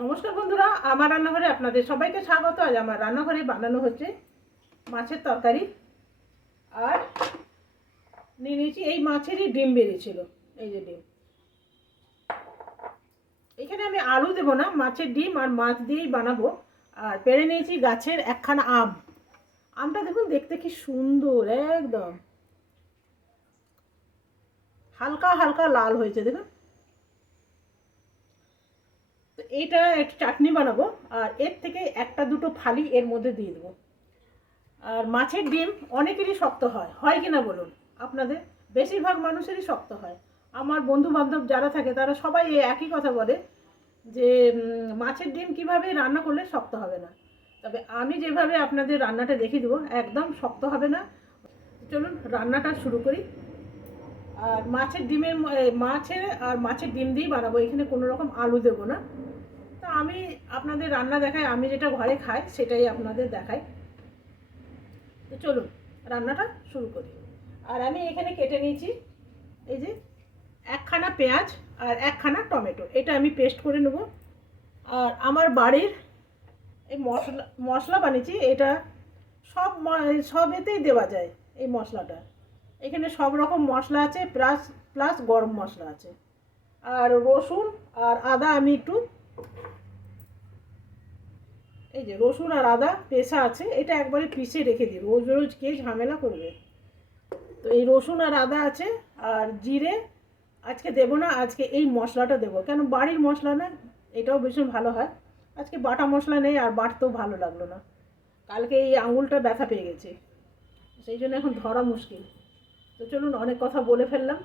নমস্কার বন্ধুরা, আমার রান্নাঘরে আপনাদের সবাইকে স্বাগত। আজ আমার রান্নাঘরে বানানো হচ্ছে মাছের তরকারি। আর নিয়ে নিয়েছি, এই মাছেরই ডিম বেরিয়েছিল এই যে ডিম। এখানে আমি আলু দেবো না, মাছের ডিম আর মাছ দিয়েই বানাবো। আর পেরে নিয়েছি গাছের একখানা আম। আমটা দেখুন, দেখতে কি সুন্দর, একদম। হালকা হালকা লাল হয়েছে, দেখুন। এইটা একটু চাটনি বানাবো, আর এর থেকে একটা দুটো ফালি এর মধ্যে দিয়ে দেবো। আর মাছের ডিম অনেকেরই শক্ত হয় হয় কি না বলুন? আপনাদের? বেশিরভাগ মানুষেরই শক্ত হয়। আমার বন্ধু বান্ধব যারা থাকে, তারা সবাই একই কথা বলে যে মাছের ডিম কীভাবে রান্না করলে শক্ত হবে না। তবে আমি যেভাবে আপনাদের রান্নাটা দেখিয়ে দেবো, একদম শক্ত হবে না। চলুন রান্নাটা শুরু করি। আর মাছের ডিমের মাছের আর মাছের ডিম দিয়েই বানাবো। এখানে কোনো রকম আলু দেবো না। আমি আপনাদের রান্না দেখাই, আমি যেটা ঘরে খাই সেটাই আপনাদের দেখাই। তো চলুন, রান্নাটা শুরু করি। আর আমি এখানে কেটে নিয়েছি এই যে একখানা পেঁয়াজ আর একখানা টমেটো, এটা আমি পেস্ট করে নেব। আর আমার বাড়ির এই মশলা মশলা বানিয়েছি, এটা সব সব এতেই দেওয়া যায় এই মশলাটা। এখানে সব রকম মশলা আছে, প্লাস প্লাস গরম মশলা আছে। আর রসুন আর আদা আমি একটু এই যে রসুন আর আদা পেশা আছে, এটা একবারে পিষে রেখে দিই রোজ রোজ কে ঝামেলা করবে? তো এই রসুন আর আদা আছে, আর জিরে আজকে দেবো না, আজকে এই মশলাটা দেবো। কেন বাড়ির মশলা না, এটাও ভীষণ ভালো হয়। আজকে বাটা মশলা নেই, আর বাটতেও ভালো লাগল না। কালকে এই আঙুলটা ব্যথা পেয়ে গেছে। সেই জন্য এখন ধরা মুশকিল। তো চলুন অনেক কথা বলে ফেললাম।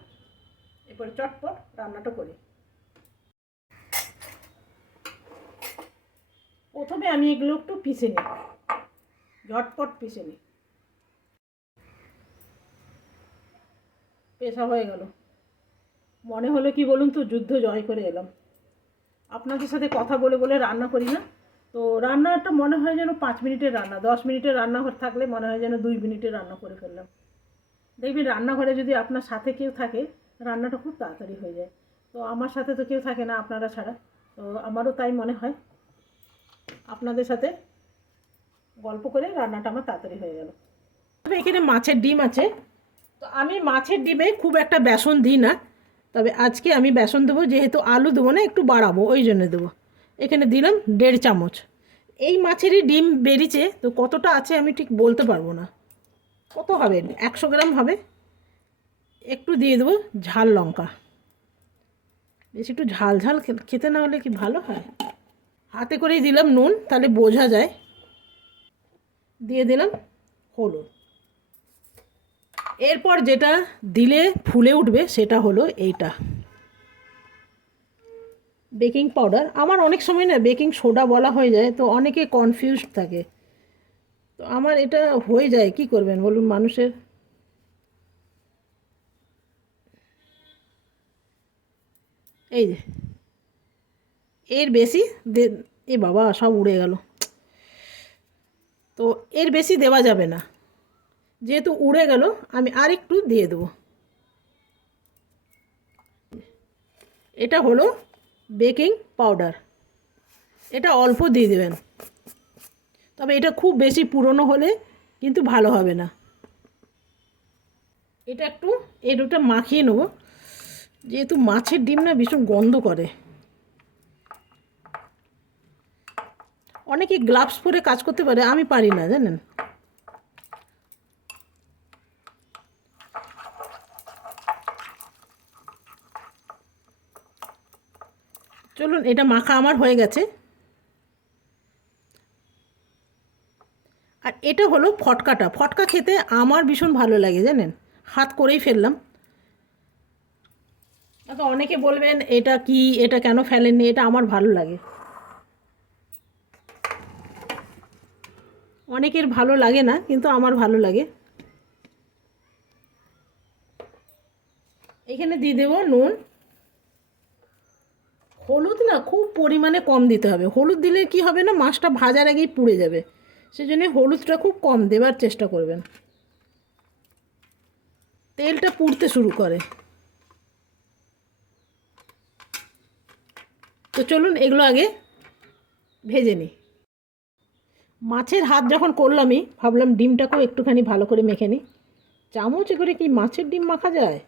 এরপরে চটপট রান্নাটা করি। প্রথমে আমি এগুলো একটু পিষে নিই। ঝটপট পিষে নিই। পেশা হয়ে গেল। মনে হলো কি বলুন তো, যুদ্ধ জয় করে এলাম। আপনাদের সাথে কথা বলে বলে রান্না করি না। তো রান্নাটা মনে হয় যেন পাঁচ মিনিটের রান্না, দশ মিনিটের রান্না থাকলে মনে হয় যেন দুই মিনিটে রান্না করে ফেললাম। দেখবেন রান্নাঘরে যদি আপনার সাথে কেউ থাকে, রান্নাটা খুব তাড়াতাড়ি হয়ে যায়। তো আমার সাথে তো কেউ থাকে না আপনারা ছাড়া। তো আমারও তাই মনে হয়। আপনাদের সাথে গল্প করে রান্নাটা আমার তাড়াতাড়ি হয়ে গেল। তবে এখানে মাছের ডিম আছে। তো আমি মাছের ডিমে খুব একটা বেসন দিই না। তবে আজকে আমি বেসন দেবো, যেহেতু আলু দেবো না, একটু বাড়াবো, ওই জন্য দেবো। এখানে দিলাম দেড় চামচ। এই মাছেরই ডিম বেরিয়েছে, তো কতটা আছে আমি ঠিক বলতে পারব না। কত হবে? একশো গ্রাম হবে। একটু দিয়ে দেবো ঝাল লঙ্কা। বেশি একটু ঝাল ঝাল খেতে না হলে কি ভালো হয়? হাতে করেই দিলাম নুন, তাহলে বোঝা যায়। দিয়ে দিলাম হলুদ। এরপর যেটা দিলে ফুলে উঠবে সেটা হলো এইটা। Baking powder. আমার অনেক সময় না বেকিং সোডা বলা হয়ে যায়, তো অনেকে কনফিউজড থাকে। তো আমার এটা হয়ে যায়, কি করবেন বলুন মানুষের? এই যে। এর বেশি দে, এ বাবা, সব উড়ে গেল। তো এর বেশি দেওয়া যাবে না। যেহেতু উড়ে গেল, আমি আর একটু দিয়ে দেবো। এটা হলো বেকিং পাউডার। এটা অল্প দিয়ে দেবেন। তবে এটা খুব বেশি পুরনো হলে কিন্তু ভালো হবে না। এটা একটু এই দুটো মাখিয়ে নেব। যেহেতু মাছের ডিম না ভীষণ গন্ধ করে। অনেকে গ্লাভস পরে কাজ করতে পারে, আমি পারি না, জানেন? চলুন, এটা মাখা আমার হয়ে গেছে। আর এটা হলো ফটকাটা। ফটকা খেতে আমার ভীষণ ভালো লাগে, জানেন? হাত করেই ফেললাম। তো অনেকে বলবেন, এটা কি? এটা কেন ফেলেননি? এটা আমার ভালো লাগে। অনেকের ভালো লাগে না, কিন্তু আমার ভালো লাগে। এখানে দিয়ে দেবো নুন। হলুদ না খুব পরিমাণে কম দিতে হবে। হলুদ দিলে কি হবে না, মাছটা ভাজার আগেই পুড়ে যাবে। সেই জন্য হলুদটা খুব কম দেবার চেষ্টা করবেন। তেলটা পুড়তে শুরু করে। তো চলুন এগুলো আগে ভেজে নিই। মাছের হাত যখন করলামই, ভাবলাম ডিমটাকেও একটুখানি ভালো করে মেখে নিই। চামচে করে কি মাছের ডিম মাখা যায়?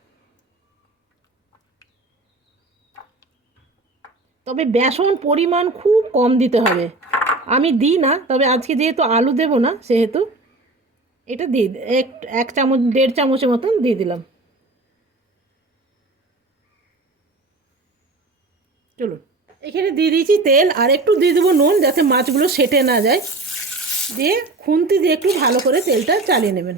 তবে বেসন পরিমাণ খুব কম দিতে হবে। আমি দিই না, তবে আজকে যেহেতু আলু দেবো না, সেহেতু এটা দিয়ে এক এক চামচ, দেড় চামচের মতন দিয়ে দিলাম। চলুন। এখানে দিয়ে দিয়েছি তেল, আর একটু দিয়ে দেবো নুন যাতে মাছগুলো সেটে না যায়। দিয়ে খুন্তি দিয়ে একটু ভালো করে তেলটা চালিয়ে নেবেন।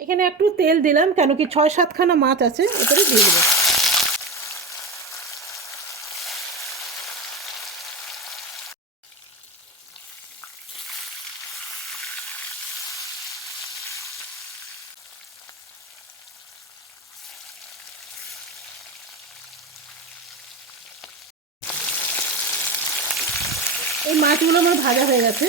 এখানে একটু তেল দিলাম, কেন কি ছয় সাতখানা মাছ আছে এটা দিয়ে দেবো এই মাছগুলো আমার ভাজা হয়ে গেছে।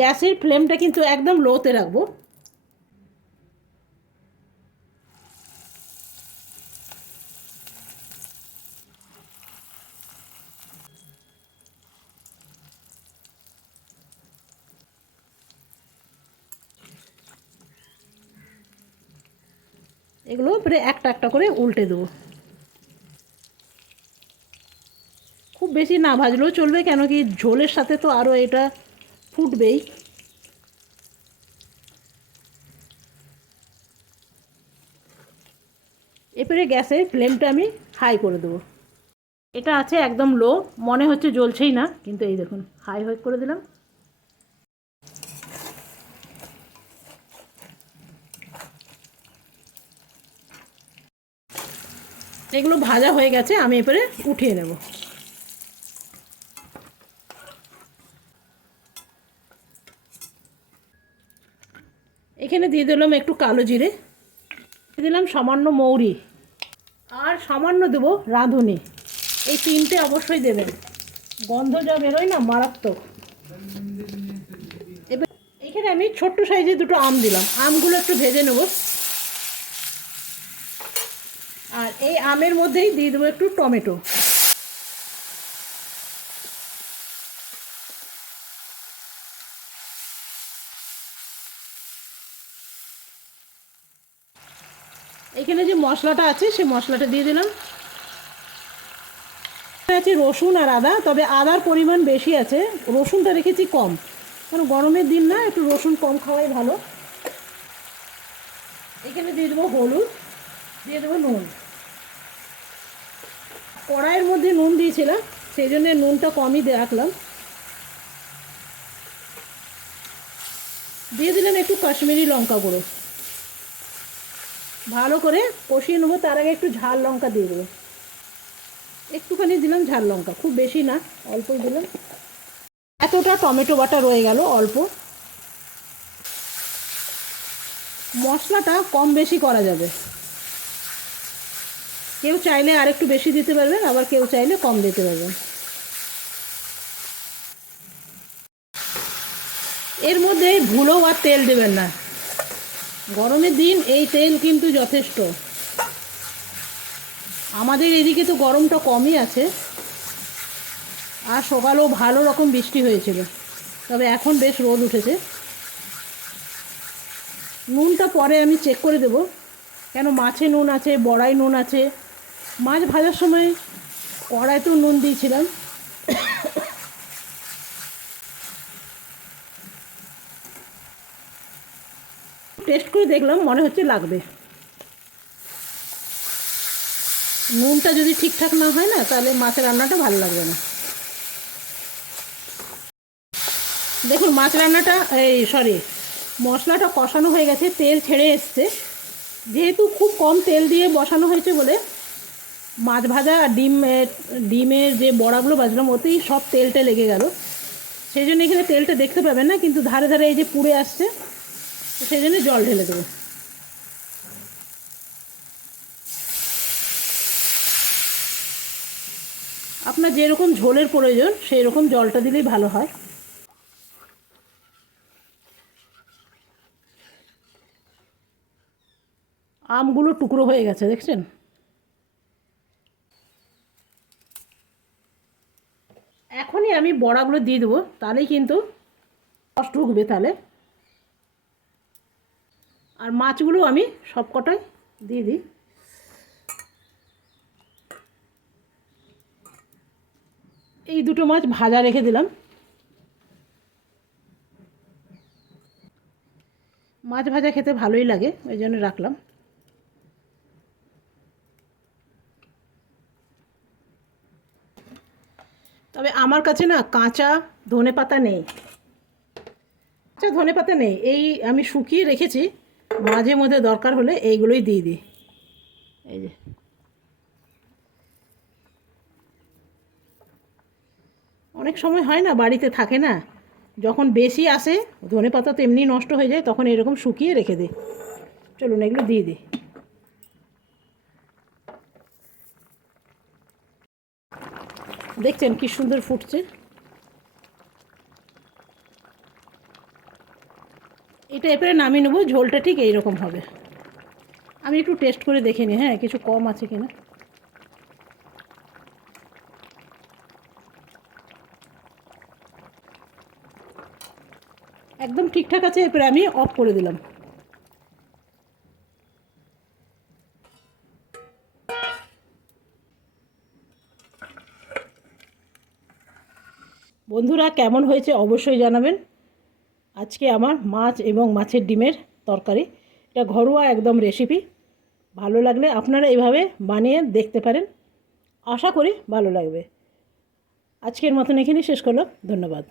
গ্যাসের ফ্লেমটা কিন্তু একদম লোতে রাখব। এগুলো প্রায় একটা একটা করে উল্টে দেবো। খুব বেশি না ভাজলেও চলবে, কেন কি ঝোলের সাথে তো আরও এটা ফুটবেই। এরপরে গ্যাসের ফ্লেমটা আমি হাই করে দেবো। এটা আছে একদম লো, মনে হচ্ছে জ্বলছেই না, কিন্তু এই দেখুন, হাই হাই করে দিলাম। এগুলো ভাজা হয়ে গেছে, আমি এবারে উঠিয়ে নেব। এখানে দিয়ে দিলাম একটু কালো জিরে, দিয়ে দিলাম সামান্য মৌরি, আর সামান্য দেবো রাঁধুনি। এই তিনটে অবশ্যই দেবেন। গন্ধ যা বেরোয় না, মারাত্মক। এবার এখানে আমি ছোট্ট সাইজে দুটো আম দিলাম। আমগুলো একটু ভেজে নেব আর এই আমের মধ্যেই দিয়ে দেবো একটু টমেটো। এখানে যে মশলাটা আছে সেই মশলাটা দিয়ে দিলাম। আছে রসুন আর আদা, তবে আদার পরিমাণ বেশি আছে, রসুনটা রেখেছি কম। কারণ গরমের দিন না, একটু রসুন কম খাওয়াই ভালো। এখানে দিয়ে দেবো হলুদ, দিয়ে দেবো নুন। কড়াইয়ের মধ্যে নুন দিয়েছিলাম, সেই জন্য নুনটা কমই দিয়ে রাখলাম। দিয়ে দিলাম একটু কাশ্মীরি লঙ্কা গুঁড়ো। ভালো করে কষিয়ে নেব, তার আগে একটু ঝাল লঙ্কা দিয়ে দেবো। একটুখানি দিলাম ঝাল লঙ্কা, খুব বেশি না অল্পই দিলাম। এতটা টমেটো বাটা রয়ে গেল অল্প। মশলাটা কম বেশি করা যাবে। কেউ চাইলে আর একটু বেশি দিতে পারবেন, আবার কেউ চাইলে কম দিতে পারবেন। এর মধ্যে ভুলো আর তেল দেবেন না। গরমের দিন এই তেল কিন্তু যথেষ্ট। আমাদের এদিকে তো গরমটা কমই আছে। আর সকালেও ভালো রকম বৃষ্টি হয়েছিল। তবে এখন বেশ রোদ উঠেছে। নুনটা পরে আমি চেক করে দেব। কেন মাছে নুন আছে বড়াই নুন আছে মাছ ভাজার সময় কড়াইতেও নুন দিয়েছিলাম। টেস্ট করে দেখলাম, মনে হচ্ছে লাগবে। নুনটা যদি ঠিকঠাক না হয় না, তাহলে মাছের রান্নাটা ভালো লাগবে না। দেখুন, মাছ রান্নাটা, এই সরি মশলাটা কষানো হয়ে গেছে, তেল ছেড়ে এসছে। যেহেতু খুব কম তেল দিয়ে বসানো হয়েছে বলে মাছ ভাজা আর ডিমের ডিমের যে বড়াগুলো বাজলাম ওতেই সব তেলটা লেগে গেল। সেই জন্য এখানে তেলটা দেখতে পাবেন না, কিন্তু ধারে ধারে এই যে পুড়ে আসছে, সেই জন্য জল ঢেলে দেবো। আপনার যেরকম ঝোলের প্রয়োজন সেই রকম জলটা দিলেই ভালো হয়। আমগুলো টুকরো হয়ে গেছে, দেখছেন? বড়াগুলো দিয়ে দেবো, তাহলেই কিন্তু রস ঢুকবে তাহলে। আর মাছগুলো আমি সব কটাই দিয়ে দিই। এই দুটো মাছ ভাজা রেখে দিলাম। মাছ ভাজা খেতে ভালোই লাগে ওই জন্য রাখলাম। তবে আমার কাছে না কাঁচা ধনে পাতা নেই। কাঁচা ধনে পাতা নেই। এই আমি শুকিয়ে রেখেছি। মাঝে মধ্যে দরকার হলে এইগুলোই দিয়ে দিই। এই যে। অনেক সময় হয় না, বাড়িতে থাকে না। যখন বেশি আসে, ধনে পাতা তো এমনি নষ্ট হয়ে যায়, তখন এরকম শুকিয়ে রেখে দিই। চলুন, এগুলো দিয়ে দিই। দেখছেন কি সুন্দর ফুটছে। এটা এরপরে নামিয়ে নেব, ঝোলটা ঠিক এইরকম হবে। আমি একটু টেস্ট করে দেখে নিই হ্যাঁ কিছু কম আছে কিনা। একদম ঠিকঠাক আছে, এরপরে আমি অফ করে দিলাম। বন্ধুরা, কেমন হয়েছে অবশ্যই জানাবেন। আজকে আমার মাছ এবং মাছের ডিমের তরকারি। এটা ঘরোয়া একদম রেসিপি ভালো লাগলে আপনারা এভাবে বানিয়ে দেখতে পারেন। আশা করি ভালো লাগবে। আজকের মতন এখানে শেষ করলাম। ধন্যবাদ।